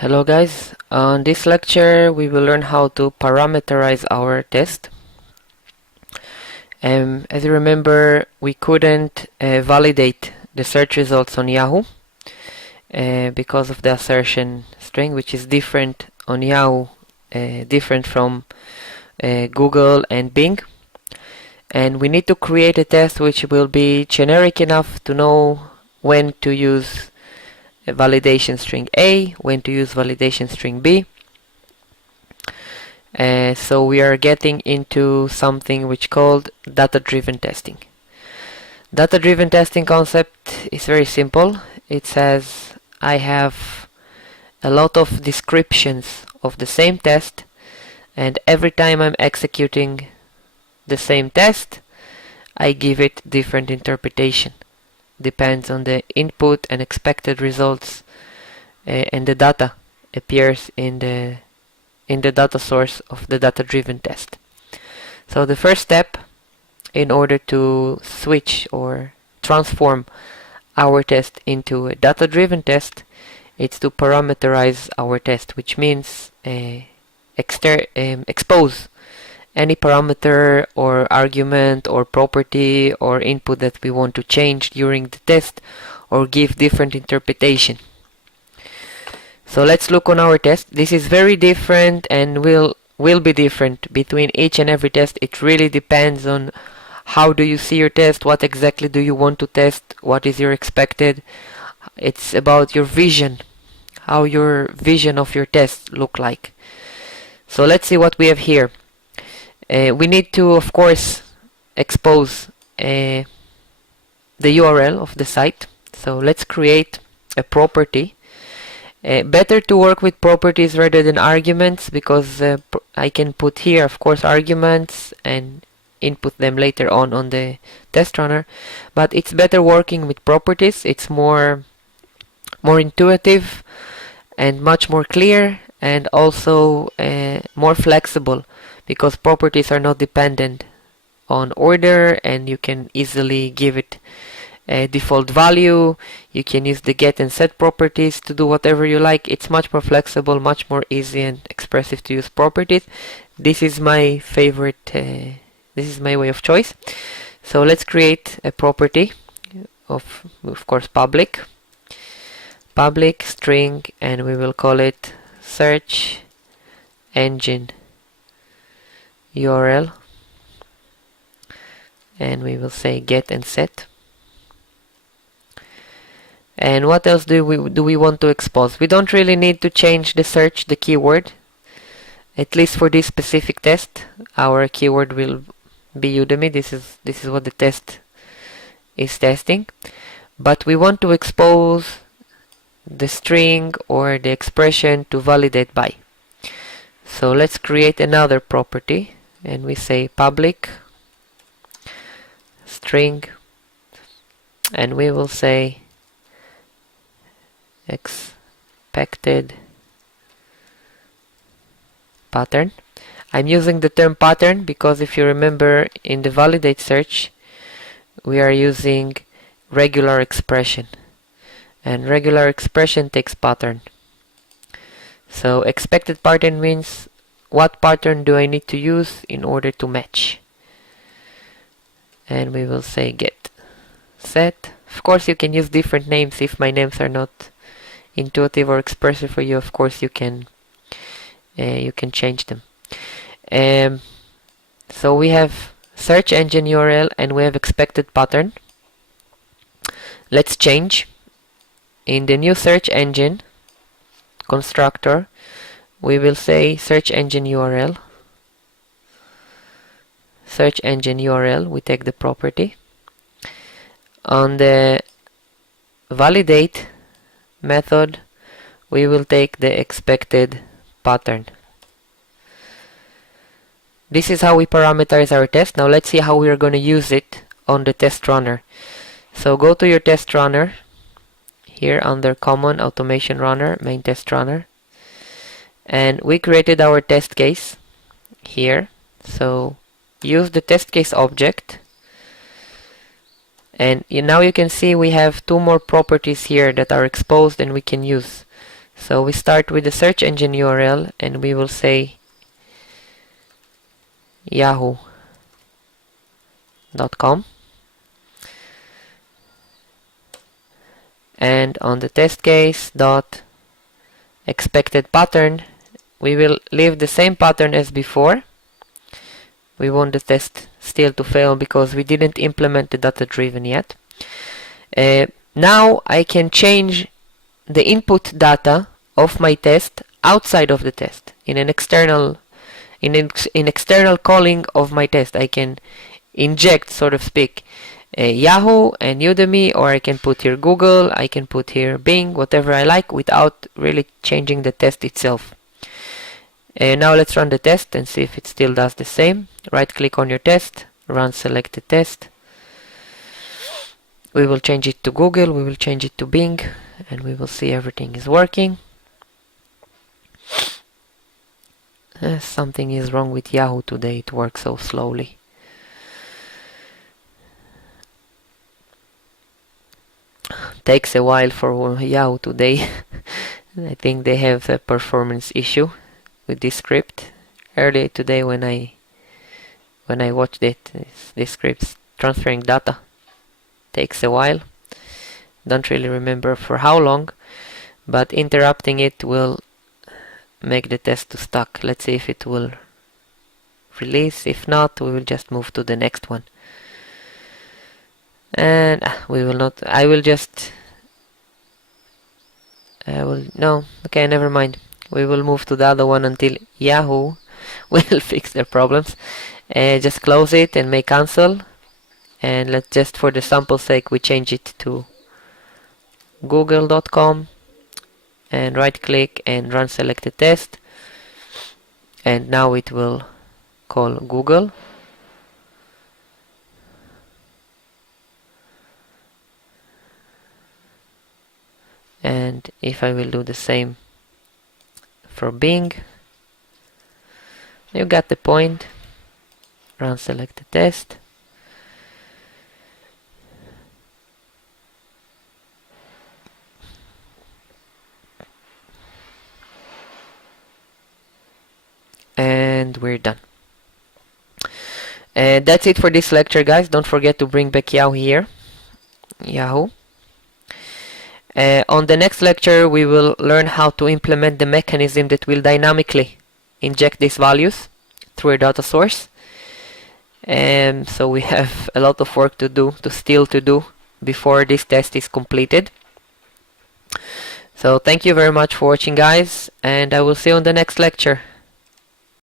Hello guys, on this lecture we will learn how to parameterize our test. As you remember, we couldn't validate the search results on Yahoo because of the assertion string, which is different on Yahoo, different from Google and Bing. And we need to create a test which will be generic enough to know when to use validation string A, when to use validation string B. So we are getting into something which called data-driven testing. Data-driven testing concept is very simple. It says I have a lot of descriptions of the same test, and every time I'm executing the same test, I give it different interpretation. Depends on the input and expected results, and the data appears in the data source of the data-driven test. So the first step in order to switch or transform our test into a data-driven test is to parameterize our test, which means expose any parameter or argument or property or input that we want to change during the test or give different interpretation. So let's look on our test. This is very different and will be different between each and every test. It really depends on how do you see your test, what exactly do you want to test, what is your expected. It's about your vision, how your vision of your test look like. So let's see what we have here. We need to, of course, expose the URL of the site. So let's create a property. Better to work with properties rather than arguments, because I can put here, of course, arguments and input them later on the test runner. But it's better working with properties. It's more intuitive and much more clear, and also more flexible, because properties are not dependent on order, and you can easily give it a default value. You can use the get and set properties to do whatever you like. It's much more flexible, much more easy and expressive to use properties. This is my favorite, this is my way of choice. So let's create a property of course, public string, and we will call it search engine URL, and we will say get and set. And what else do we want to expose? We don't really need to change the keyword, at least for this specific test. Our keyword will be Udemy. This is what the test is testing, but we want to expose the string or the expression to validate by. So let's create another property, and we say public string, and we will say expected pattern. I'm using the term pattern because if you remember, in the validate search we are using regular expression, and regular expression takes pattern. So expected pattern means what pattern do I need to use in order to match, and we will say get set. Of course, you can use different names. If my names are not intuitive or expressive for you, of course you can change them. So we have search engine URL and we have expected pattern. Let's change. In the new search engine constructor, we will say search engine URL. Search engine URL, we take the property. On the validate method, we will take the expected pattern. This is how we parameterize our test. Now let's see how we are going to use it on the test runner. So go to your test runner, here under common automation runner, main test runner, and we created our test case here. So use the test case object, and now you can see we have two more properties here that are exposed and we can use. So we start with the search engine URL and we will say yahoo.com, and on the test case dot expected pattern we will leave the same pattern as before. We want the test still to fail because we didn't implement the data driven yet. Now I can change the input data of my test outside of the test in an external external calling of my test. I can inject, so to speak, Yahoo and Udemy, or I can put here Google, I can put here Bing, whatever I like, without really changing the test itself. Now let's run the test and see if it still does the same. Right click on your test, run selected test. We will change it to Google, we will change it to Bing, and we will see everything is working. Something is wrong with Yahoo today, it works so slowly. Takes a while for Yahoo today. I think they have a performance issue with this script. Earlier today when I watched it, this script's transferring data. Takes a while. Don't really remember for how long, but interrupting it will make the test to stuck. Let's see if it will release. If not, we will just move to the next one. And we will not. No, okay, never mind. We will move to the other one until Yahoo will fix their problems. Just close it and make cancel. And let's just, for the sample sake, we change it to google.com and right click and run selected test. And now it will call Google. And if I will do the same for Bing, you got the point. Run selected test. And we're done. That's it for this lecture, guys. Don't forget to bring back Yahoo here. Yahoo. On the next lecture, we will learn how to implement the mechanism that will dynamically inject these values through a data source. So we have a lot of work to do, before this test is completed. So thank you very much for watching, guys, and I will see you on the next lecture.